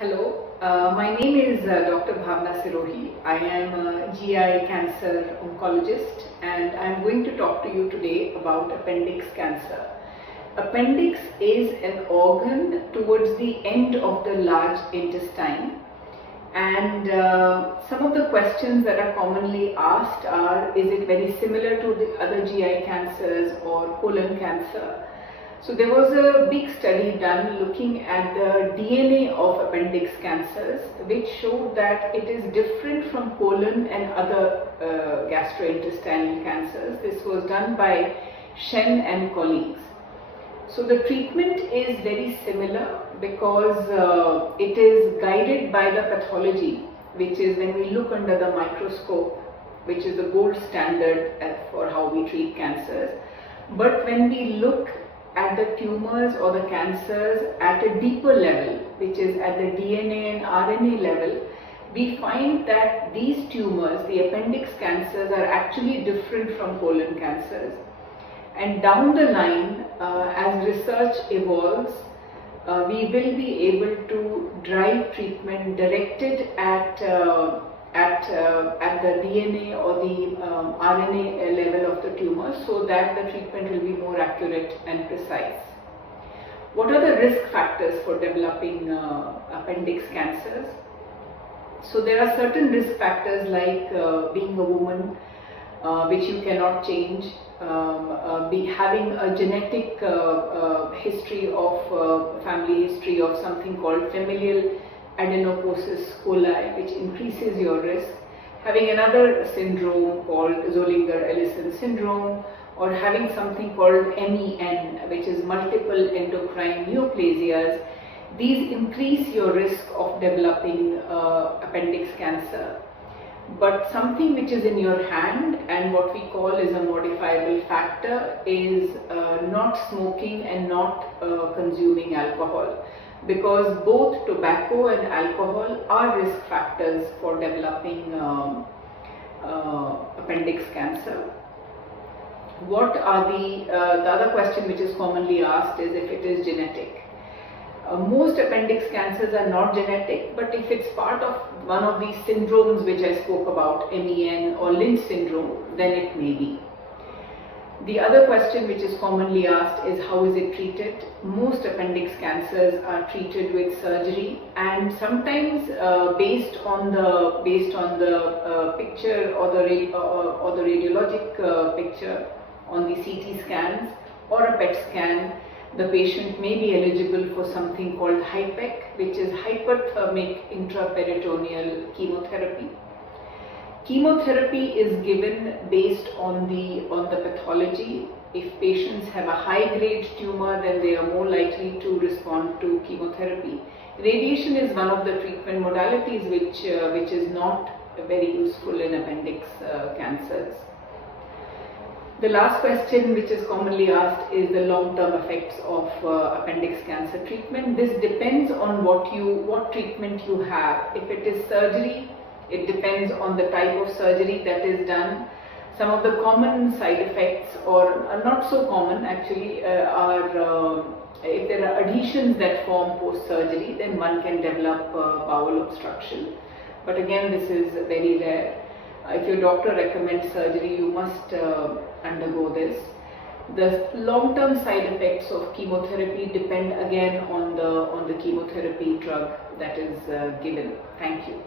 Hello, my name is Dr. Bhawna Sirohi. I am a GI cancer oncologist and I am going to talk to you today about appendix cancer. Appendix is an organ towards the end of the large intestine, and some of the questions that are commonly asked are, is it very similar to the other GI cancers or colon cancer? So there was a big study done looking at the DNA of appendix cancers, which showed that it is different from colon and other gastrointestinal cancers. This was done by Shen and colleagues. So the treatment is very similar because it is guided by the pathology, which is when we look under the microscope, which is the gold standard for how we treat cancers. But when we look at the tumors or the cancers at a deeper level, which is at the DNA and RNA level, we find that these tumors, the appendix cancers, are actually different from colon cancers. And down the line, as research evolves, we will be able to drive treatment directed at the DNA or the RNA level of the tumor, so that the treatment will be more accurate and precise. What are the risk factors for developing appendix cancers? So there are certain risk factors like being a woman, which you cannot change, having a genetic history of family history of something called familial adenosis coli, which increases your risk, having another syndrome called Zollinger-Ellison syndrome, or having something called MEN, which is multiple endocrine neoplasias. These increase your risk of developing appendix cancer. But something which is in your hand and what we call is a modifiable factor is not smoking and not consuming alcohol, because both tobacco and alcohol are risk factors for developing appendix cancer. What are the other question which is commonly asked is if it is genetic. Most appendix cancers are not genetic, but if it's part of one of these syndromes which I spoke about, MEN or Lynch syndrome, then it may be. The other question which is commonly asked is how is it treated? Most appendix cancers are treated with surgery, and sometimes based on the picture or the radiologic picture on the CT scans or a PET scan, the patient may be eligible for something called HIPEC, which is hyperthermic intraperitoneal chemotherapy. Chemotherapy is given based on the pathology. If patients have a high-grade tumor, then they are more likely to respond to chemotherapy. Radiation is one of the treatment modalities which is not very useful in appendix cancers. The last question which is commonly asked is the long-term effects of appendix cancer treatment. This depends on what treatment you have. If it is surgery, it depends on the type of surgery that is done. Some of the common side effects, or not so common actually, are if there are adhesions that form post-surgery, then one can develop bowel obstruction. But again, this is very rare. If your doctor recommends surgery, you must undergo this. The long-term side effects of chemotherapy depend again on the chemotherapy drug that is given. Thank you.